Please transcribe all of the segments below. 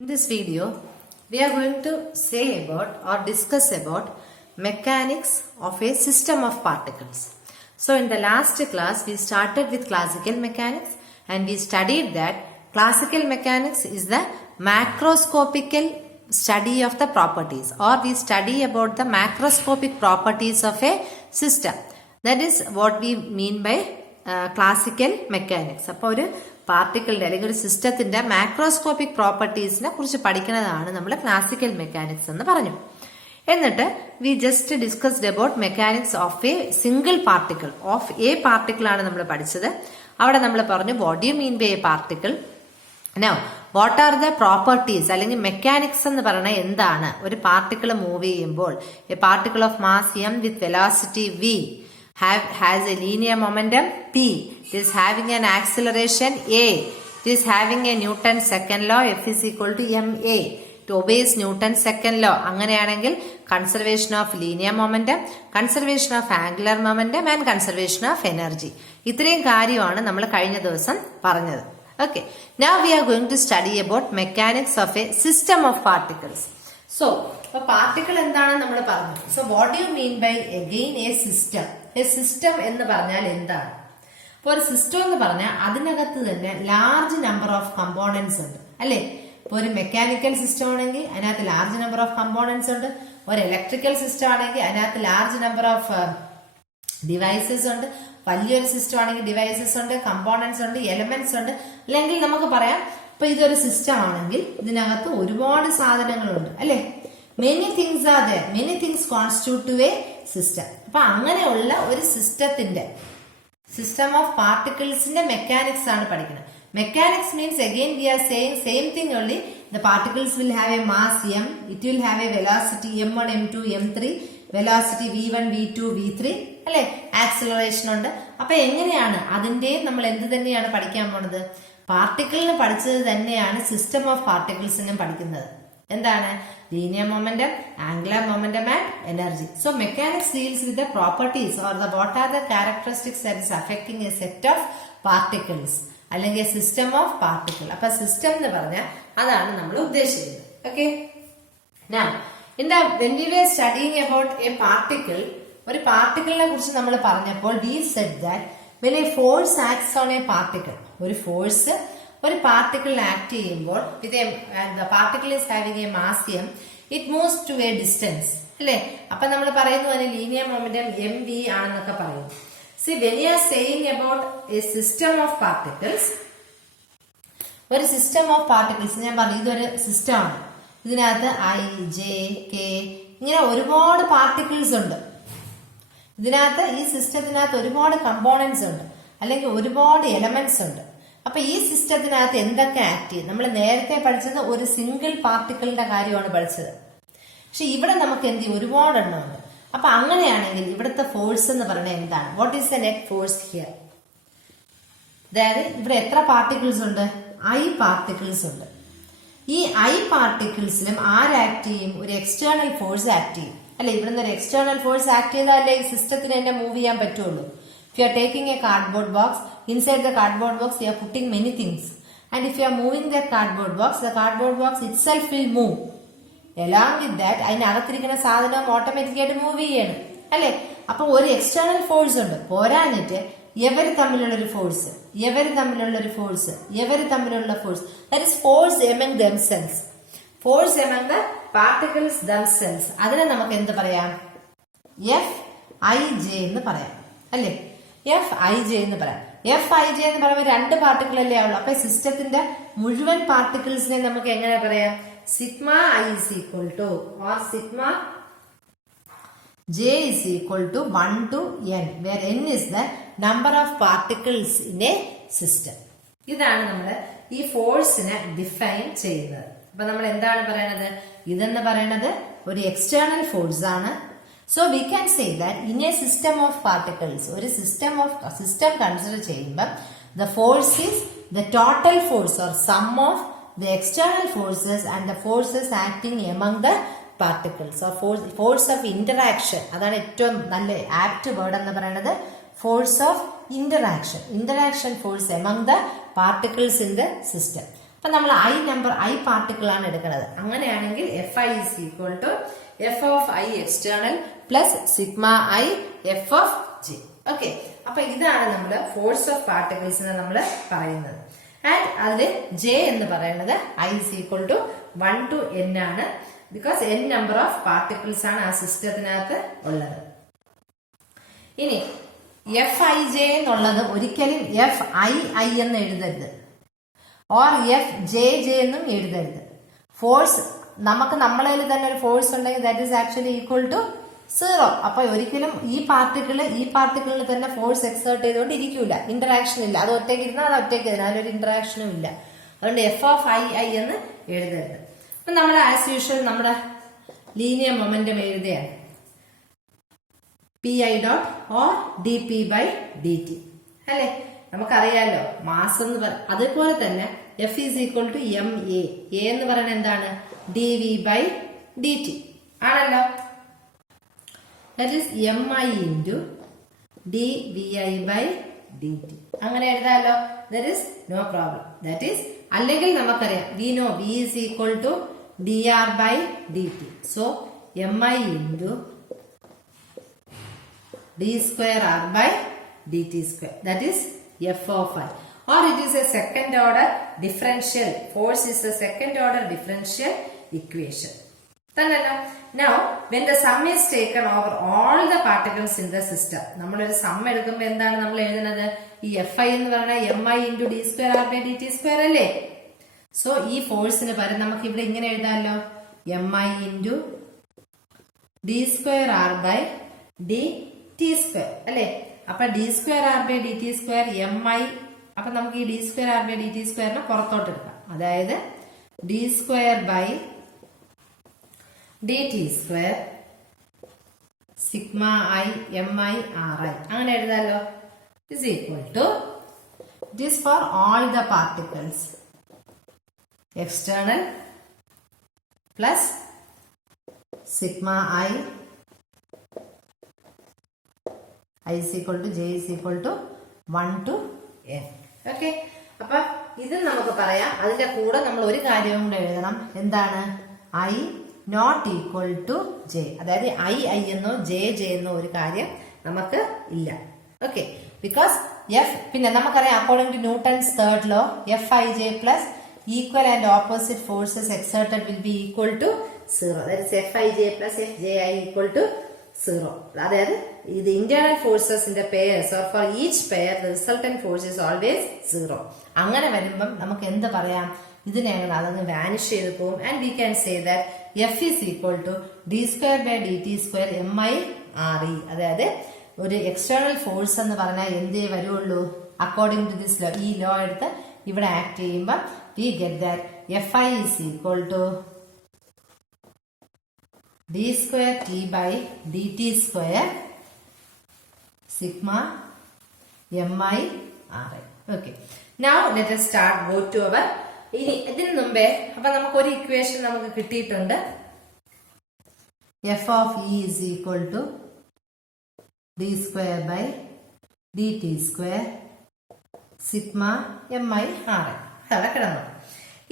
In this video, we are going to say about or discuss about mechanics of a system of particles. So in the last class, we started with classical mechanics and we studied that classical mechanics is the macroscopical study of the properties, or we study about the macroscopic properties of a system. That is what we mean by classical mechanics. അപ്പോൾ ഒരു പാർട്ടിക്കിളിന്റെ അല്ലെങ്കിൽ ഒരു സിസ്റ്റത്തിന്റെ macroscopic പ്രോപ്പർട്ടീസിനെ കുറിച്ച് പഠിക്കുന്നതാണ് നമ്മൾ classical mechanics എന്ന് പറഞ്ഞു. എന്നിട്ട് we just discussed about mechanics of a single particle. Of a particle ആണ് നമ്മൾ പഠിച്ചത്. അവിടെ നമ്മൾ പറഞ്ഞു what you mean by a particle. Now what are the properties അല്ലെങ്കിൽ മെക്കാനിക്സ് എന്ന് പറയുന്നത് എന്താണ്? ഒരു പാർട്ടിക്കിൾ മൂവ് ചെയ്യുമ്പോൾ a particle of mass m with velocity v has a linear momentum p. It is having an acceleration a. It is having a Newton's second law F is equal to ma. It obeys Newton's second law. അങ്ങനെയാണെങ്കിൽ conservation of linear momentum, conservation of angular momentum and conservation of energy. ഇത്രയും കാര്യമാണ് നമ്മൾ കഴിഞ്ഞ ദിവസം പറഞ്ഞത്. Okay. Now we are going to study about mechanics of a system of particles. So, a particle എന്താണെന്ന് നമ്മൾ പറഞ്ഞു. So, what do you mean by again a system? A system എന്ന് പറഞ്ഞാൽ എന്താണ്? അപ്പോൾ ഒരു സിസ്റ്റം എന്ന് പറഞ്ഞാൽ അതിനകത്ത് തന്നെ ലാർജ് നമ്പർ ഓഫ് കമ്പോണൻസ് ഉണ്ട്, അല്ലെ? ഇപ്പൊ ഒരു മെക്കാനിക്കൽ സിസ്റ്റം ആണെങ്കിൽ അതിനകത്ത് ലാർജ് നമ്പർ ഓഫ് കമ്പോണൻസ് ഉണ്ട്. ഒരു ഇലക്ട്രിക്കൽ സിസ്റ്റം ആണെങ്കിൽ അതിനകത്ത് ലാർജ് നമ്പർ ഓഫ് ഡിവൈസസ് ഉണ്ട്. വലിയൊരു സിസ്റ്റം ആണെങ്കിൽ ഡിവൈസസ് ഉണ്ട്, കമ്പോണൻസ് ഉണ്ട്, എലമെന്റ്സ് ഉണ്ട്. അല്ലെങ്കിൽ നമുക്ക് പറയാം ഇപ്പൊ ഇതൊരു സിസ്റ്റം ആണെങ്കിൽ ഇതിനകത്ത് ഒരുപാട് സാധനങ്ങളുണ്ട്, അല്ലെ? Many things are there, many things constitute to a system. അപ്പൊ അങ്ങനെയുള്ള ഒരു സിസ്റ്റത്തിന്റെ സിസ്റ്റം ഓഫ് പാർട്ടിക്കിൾസിന്റെ മെക്കാനിക്സ് ആണ് പഠിക്കുന്നത്. Mechanics means again we are saying same thing only the particles will have A mass m, it will have A velocity m1 m2 m3, velocity v1 v2 v3, അല്ലെ? Acceleration ഉണ്ട്. അപ്പൊ എങ്ങനെയാണ് അതിന്റെ നമ്മൾ എന്ത് തന്നെയാണ് പഠിക്കാൻ പോണത്? പാർട്ടിക്കിളിന് പഠിച്ചത് തന്നെയാണ് സിസ്റ്റം ഓഫ് പാർട്ടിക്കിൾസിനും പഠിക്കുന്നത്. എന്താണ്? Linear momentum, angular momentum and energy. So mechanics deals with the properties or the what are the characteristics that is affecting A set of particles അല്ലെങ്കിൽ സിസ്റ്റം ഓഫ് പാർട്ടിക്കിൾ. അപ്പൊ സിസ്റ്റം എന്ന് പറഞ്ഞാൽ അതാണ് നമ്മൾ ഉദ്ദേശിക്കുന്നത്. Okay. Now, when we were studying about a particle, ഒരു പാർട്ടിക്കിളിനെ കുറിച്ച് നമ്മൾ പറഞ്ഞപ്പോൾ we said that when a force acts on a particle, ഒരു ഫോഴ്സ് ഒരു പാർട്ടിക്കിളിൽ ആക്ട് ചെയ്യുമ്പോൾ the particle is having a mass m, it moves to a distance, അല്ലെ? അപ്പൊ നമ്മൾ പറയുന്നു അതിന് ലീനിയർ മൊമെന്റം mv ആണെന്നൊക്കെ പറയുന്നു. See, when you are saying about a system of particles, ഒരു സിസ്റ്റം ഓഫ് പാർട്ടിക്കിൾസ് ഞാൻ പറഞ്ഞു ഇതൊരു സിസ്റ്റം ആണ്. ഇതിനകത്ത് i, j, k ഇങ്ങനെ ഒരുപാട് പാർട്ടിക്കിൾസ് ഉണ്ട്. ഇതിനകത്ത് ഈ സിസ്റ്റത്തിനകത്ത് ഒരുപാട് കമ്പോണൻസ് ഉണ്ട്, അല്ലെങ്കിൽ ഒരുപാട് എലമെന്റ്സ് ഉണ്ട്. അപ്പൊ ഈ സിസ്റ്റത്തിനകത്ത് എന്തൊക്കെ ആക്ട് ചെയ്യും? നമ്മൾ നേരത്തെ പഠിച്ചത് ഒരു സിംഗിൾ പാർട്ടിക്കിളിന്റെ കാര്യമാണ് പഠിച്ചത്. പക്ഷെ ഇവിടെ നമുക്ക് എന്ത് ചെയ്യും? ഒരുപാട് എണ്ണം ഉണ്ട്. അപ്പൊ അങ്ങനെയാണെങ്കിൽ ഇവിടുത്തെ ഫോഴ്സ് എന്ന് പറയുന്നത് എന്താണ്? What is the net force here? അതായത് ഇവിടെ എത്ര പാർട്ടിക്കിൾസ് ഉണ്ട്? i പാർട്ടിക്കിൾസ് ഉണ്ട്. ഈ i പാർട്ടിക്കിൾസിലും ആക്ട് ചെയ്യും? ഒരു എക്സ്റ്റേണൽ ഫോഴ്സ് ആക്ട് ചെയ്യും, അല്ലെ? ഇവിടുന്ന് ഒരു എക്സ്റ്റേണൽ ഫോഴ്സ് ആക്ട് ചെയ്താലേ ഈ സിസ്റ്റത്തിന് തന്നെ മൂവ് ചെയ്യാൻ പറ്റുള്ളൂ. If you are taking a cardboard box, inside the cardboard box you are putting many things, and if you are moving that cardboard box, the cardboard box itself will move. Along with that, അതിനകത്തിരിക്കുന്ന സാധനം ഓട്ടോമാറ്റിക്കായിട്ട് move ചെയ്യാണ്, അല്ലെ? അപ്പൊ ഒരു external force ഉണ്ട്. പോരാഞ്ഞിട്ട് ഇവര് തമ്മിലുള്ള ഒരു ഫോഴ്സ്, ഇവര് തമ്മിലുള്ള ഒരു ഫോഴ്സ്, ഇവര് തമ്മിലുള്ള force, that is force among themselves. Force among the particles themselves. അതിനെ നമുക്ക് എന്ത് പറയാം? Fij എന്ന് പറയാം, അല്ലെ? Fij എന്ന് പറയാം. Fij എന്ന് പറയുമ്പോൾ രണ്ട് പാർട്ടിക്കിൾ അല്ലേ ആവുള്ളൂ. അപ്പൊ സിസ്റ്റത്തിന്റെ മുഴുവൻ പാർട്ടിക്കിൾസിനെ നമുക്ക് എങ്ങനെ പറയാം? Sigma i is equal to or sigma j is equal to 1 to n, where n is the number of particles in a system. ഇതാണ് നമ്മൾ ഈ ഫോഴ്സിനെ ഡിഫൈൻ ചെയ്യുന്നത്. അപ്പൊ നമ്മൾ എന്താണ് പറയണത്? ഇതെന്ന് പറയണത് ഒരു എക്സ്റ്റേണൽ ഫോഴ്സ് ആണ്. So we can say that in a system of particles, ഒരു സിസ്റ്റം കൺസിഡർ ചെയ്യുമ്പോൾ the force is the total force or sum of the external forces and the forces acting among the particles. So force of interaction, അതാണ് ഏറ്റവും നല്ല apt word എന്ന് പറയുന്നത്. Force of interaction force among the particles in the system. അപ്പൊ നമ്മൾ I particle ആണ് എടുക്കുന്നത്. അങ്ങനെയാണെങ്കിൽ Fi is equal to F of I external plus sigma I F of J. Okay, അപ്പൊ ഇതാണ് നമ്മുടെ ഫോഴ്സ് ഓഫ് പാർട്ടിക്കിൾസ് എന്ന് നമ്മൾ പറയുന്നത്. ആൻഡ് അതിൽ J എന്ന് പറയുന്നത് I is equal to 1 to n ആണ്. Because n number of particles ആണ് ആ സിസ്റ്റത്തിനകത്ത് ഉള്ളത്. ഇനി Fij എന്നുള്ളത് ഒരിക്കലും Fii എന്ന് എഴുതരുത്, ഓർ Fjj എന്നും എഴുതരുത്. ഫോഴ്സ് നമുക്ക് നമ്മളതിൽ തന്നെ ഒരു ഫോഴ്സ് ഉണ്ടെങ്കിൽ that is actually equal to 0. അപ്പൊ ഒരിക്കലും ഈ പാർട്ടിക്കിളിന് തന്നെ ഫോഴ്സ് എക്സേർട്ട് ചെയ്തുകൊണ്ട് ഇരിക്കൂല, ഇന്ററാക്ഷൻ ഇല്ല. അത് ഒറ്റയ്ക്ക് ഇരുന്നാൽ അത് ഒറ്റയ്ക്ക് ഇരുന്നാൽ അതിലൊരു ഇന്ററാക്ഷനും ഇല്ല. അതുകൊണ്ട് Fii എന്ന് എഴുതരുത്. അപ്പൊ നമ്മൾ ആസ് യൂഷ്വൽ നമ്മുടെ ലീനിയർ മൊമെന്റം എഴുതുകയാണ്, Pi dot or dp by dt അല്ലെ. നമുക്കറിയാലോ മാസ് എന്ന് പറ, അതുപോലെ തന്നെ F is equal to ma. a എന്ന് പറയുന്നത് എന്താണ്? dv by dt ആണല്ലോ. that is mi into dvi by dt. അങ്ങനെ എഴുതാലോ. there is no problem. that is, അല്ലെങ്കിൽ നമുക്കറിയാം we know v is equal to dr by dt. so mi into d square r by dt square, that is F of I, or it is a second order differential. Force is a second order differential equation. Now when the sum is taken over all the particles in the system, നമ്മളൊരു some എടുക്കുമ്പോൾ എന്താണ് നമ്മൾ എഴുതുന്നത്? ഈ Fi എന്ന് പറഞ്ഞാൽ mi into d square r by dt square അല്ലേ. So ഈ ഫോഴ്സിന് പകരം നമുക്ക് ഇവിടെ ഇങ്ങനെ എഴുതാമല്ലോ, mi into d square r by dt square അല്ലേ. അപ്പൊ d square r by dt square mi. അപ്പൊ നമുക്ക് ഈ d square r by dt square പുറത്തോട്ട് എടുക്കാം. അതായത് d square by dt square sigma I mi ri അങ്ങനെ എഴുതാലോ. is equal to, it is for all the particles, external plus sigma I is equal to j is equal to 1 to n. Okay, അപ്പൊ ഇത് നമുക്ക് പറയാം. അതിന്റെ കൂടെ നമ്മൾ ഒരു കാര്യവും കൂടെ എഴുതണം. എന്താണ്? I not equal to j. അതായത് I എന്നോ j എന്നോ ഒരു കാര്യം നമുക്ക് ഇല്ല. ഓക്കെ, ബിക്കോസ് പിന്നെ നമുക്കറിയാം according to Newton's third law Fij plus equal and opposite forces exerted will be equal to 0. that is Fij plus Fji equal to 0. അതായത് ഇത് ഇന്റേണൽ ഫോഴ്സസിന്റെ pairs or for each pair the resultant force is always 0. അങ്ങനെ വരുമ്പം നമുക്ക് എന്ത് പറയാം? ഇതിനെ അതങ്ങ് വാനിഷ് ചെയ്ത് പോകും. And we can say that F is equal to d square by dt square mi re. അതായത് ഒരു എക്സ്റ്റേണൽ ഫോഴ്സ് എന്ന് പറഞ്ഞാൽ എന്തേ വരുള്ളൂ? അക്കോർഡിംഗ് ടു ദിസ് ലോ, ഈ ലോ എടുത്ത് ഇവിടെ ആക്ട് ചെയ്യുമ്പോൾ we get that Fi is equal to d square t by dt square sigma mi ri. okay, now let us start go to our ഇനി ഇതിനു മുമ്പേ അപ്പൊ നമുക്ക് ഒരു ഇക്വേഷൻ നമുക്ക് കിട്ടിയിട്ടുണ്ട്. F of E is equal to d square by dt square sigma mi ri. അവിടെ കിടന്നു.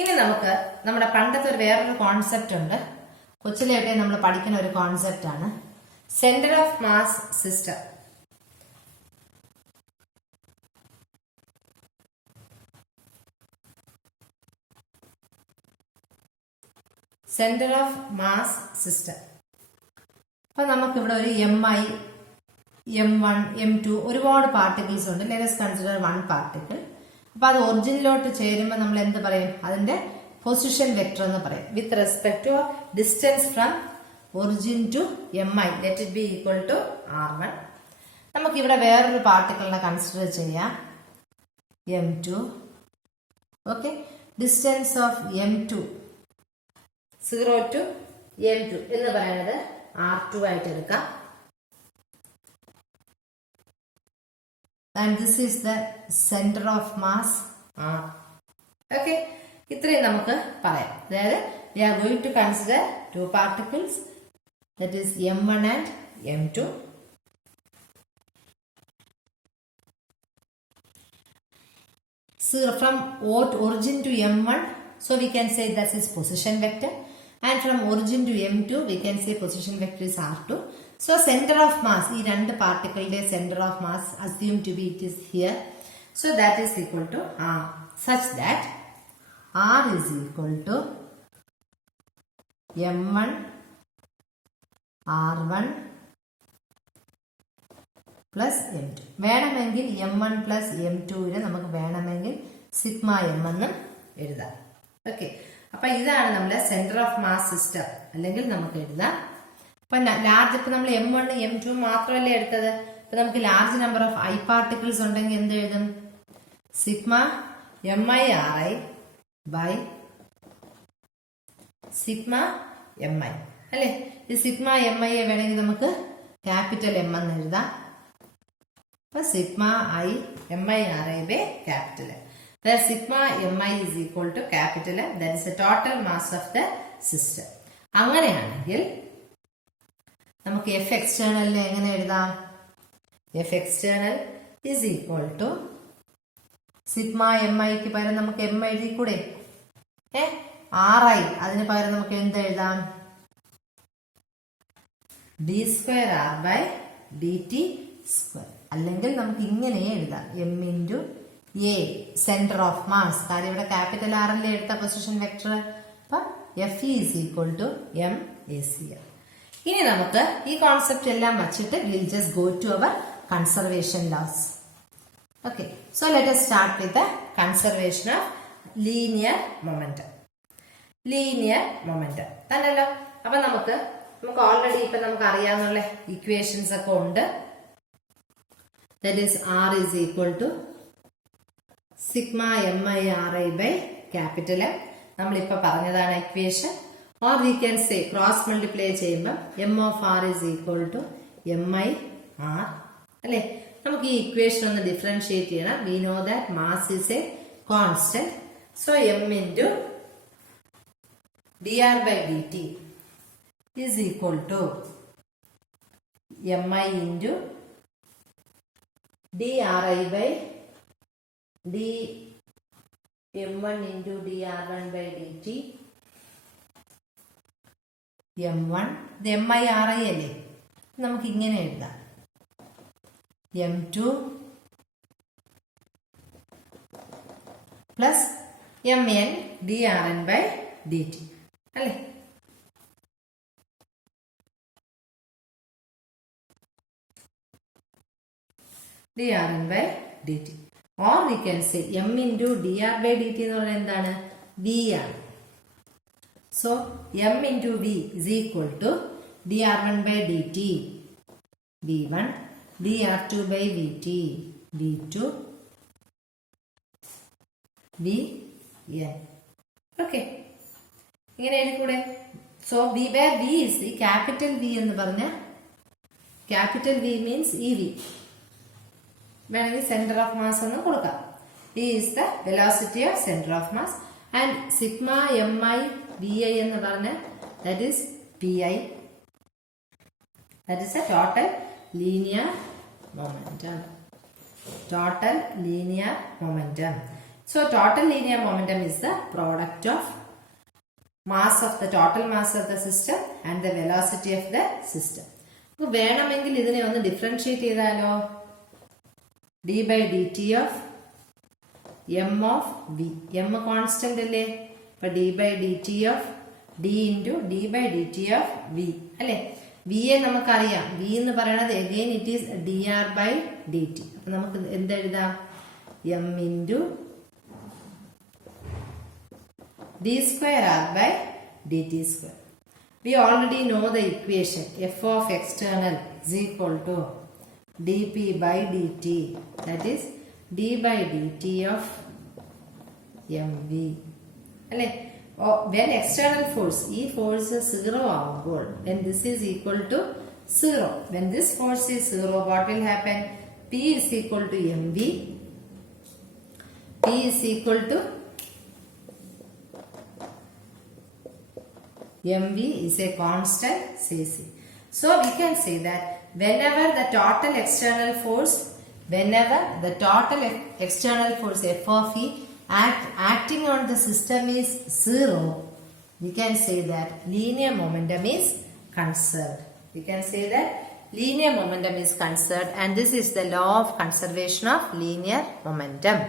ഇനി നമുക്ക് നമ്മുടെ പണ്ടത്തെ ഒരു വേറൊരു കോൺസെപ്റ്റ് ഉണ്ട്, കൊച്ചിലെയൊക്കെ നമ്മൾ പഠിക്കുന്ന ഒരു കോൺസെപ്റ്റ് ആണ് centre of mass system. Centre of mass system. അപ്പൊ നമുക്കിവിടെ ഒരു mi, m1, m2 ഒരുപാട് പാർട്ടിക്കിൾസ് ഉണ്ട്. Let us consider one particle. അപ്പൊ അത് ഒറിജിനിലോട്ട് ചേരുമ്പോൾ നമ്മൾ എന്ത് പറയും? അതിന്റെ പൊസിഷൻ വെക്ടർ എന്ന് പറയും with respect to distance from origin to mi. Let it be equal to r1. നമുക്ക് ഇവിടെ വേറൊരു പാർട്ടിക്കിളിനെ കൺസിഡർ ചെയ്യാം, m2. Okay, distance of m2 0 to m2 എന്ന് പറയുന്നത് r2 ആയിട്ട് എടുക്കാം. and this is the center of mass r. okay, ഇത്രയും നമുക്ക് പറയാം. അതായത് we are going to consider two particles, that is m1 and m2. So from origin to m1 So we can say this is position vector. And from origin to M2, we can say position vector is R2. So center of mass, these two particles center of mass assumed to be it is here. So that is equal to R, such that R is equal to M1 R1 plus M2. വേണമെങ്കിൽ M1 plus M2 നമുക്ക് വേണമെങ്കിൽ sigma M എന്ന് എഴുതാം. Okay, അപ്പൊ ഇതാണ് നമ്മുടെ centre of mass system. അല്ലെങ്കിൽ നമുക്ക് എഴുതാം, ഇപ്പൊ ലാർജ്, ഇപ്പൊ നമ്മൾ M1 M2 മാത്രമല്ലേ എടുത്തത്. ഇപ്പൊ നമുക്ക് large number of i particles ഉണ്ടെങ്കിൽ എന്ത് എഴുതും? Sigma MIRI by sigma MI അല്ലെ. ഈ സിഗ്മ MI വേണമെങ്കിൽ നമുക്ക് ക്യാപിറ്റൽ M എന്ന് എഴുതാം. അപ്പൊ sigma MIRI by capital M. Where sigma MI is equal to capital M, that is the total mass of the system. അങ്ങനെയാണെങ്കിൽ നമുക്ക് F external എങ്ങനെ എഴുതാം? F external is equal to sigma MI ക്ക് പകരം നമുക്ക് M എഴുതി കൂടെ? RI അതിന് പകരം നമുക്ക് എന്ത് എഴുതാം? d square R by dt square. അല്ലെങ്കിൽ നമുക്ക് ഇങ്ങനെ എഴുതാം, M into A centre of mass. കാര്യം ഇവിടെ ക്യാപിറ്റൽ ആർ അല്ലേ എടുത്ത പൊസിഷൻ വെക്ടർ. അപ്പൊ F is equal to M A C R. ഇനി നമുക്ക് ഈ കോൺസെപ്റ്റ് എല്ലാം വച്ചിട്ട് will just go to our conservation laws. Okay, so let us start with the conservation of linear momentum. Linear momentum തന്നല്ലോ. അപ്പൊ നമുക്ക് already ഇപ്പൊ നമുക്ക് അറിയാവുന്ന ഇക്വേഷൻസ് ഒക്കെ ഉണ്ട്. That is R is equal to sigma MIRI by capital M. നമ്മളിപ്പോ പറഞ്ഞതാണ് equation. Or we can say cross multiply ചെയ്യുമ്പോൾ M of R is equal to MIR അല്ലെ. നമുക്ക് ഈ ഇക്വേഷൻ ഒന്ന് ഡിഫറൻഷിയേറ്റ് ചെയ്യണം. We know that mass is a constant. So M into dr by dt is equal to MI into dRI by M1 into dr1 by dt. M1 ഇത് MIRI അല്ലേ, നമുക്ക് ഇങ്ങനെ എഴുതാം. M2 plus MN dRN by dt അല്ലേ. dRN by dt. Or we can say M into dr by dt എന്ന് പറയുന്നത് എന്താണ്? V ആണ്. So M into V is equal to dr1 by dt V1 dr2 by Vt V2 Vn. Okay, ഇങ്ങനെ എഴുതിക്കൂടെ? So V where V is the capital V എന്ന് പറഞ്ഞ capital V means EV. വേണമെങ്കിൽ centre of mass എന്ന് കൊടുക്കാം. E is the velocity of center of mass and sigma MI VI എന്ന് പറഞ്ഞ that is PI, that is a total linear momentum. Total linear momentum. So total linear momentum is the product of mass of the total mass of the system and the velocity of the system. വേണമെങ്കിൽ ഇതിനെ ഒന്ന് differentiate ചെയ്താലോ? d by dt of M of V. M constant അല്ലേ. അപ്പൊ d by dt of d into d by dt of V അല്ലേ. V യെ നമുക്കറിയാം. V എന്ന് പറയുന്നത് again it is dr by dt. അപ്പൊ നമുക്ക് എന്തെഴുതാം? M into d square r by dt square. We already know the equation. F of external is equal to dp by dt, that is d by dt of mv അല്ലെ. when external force ഈ force 0 ആവുമ്പോൾ when this is equal to 0, when this force is 0, what will happen? P is equal to mv. P is equal to mv is a constant cc. So we can say that whenever the total external force F of E acting on the system is zero, we can say that linear momentum is conserved. We can say that linear momentum is conserved, and this is the law of conservation of linear momentum.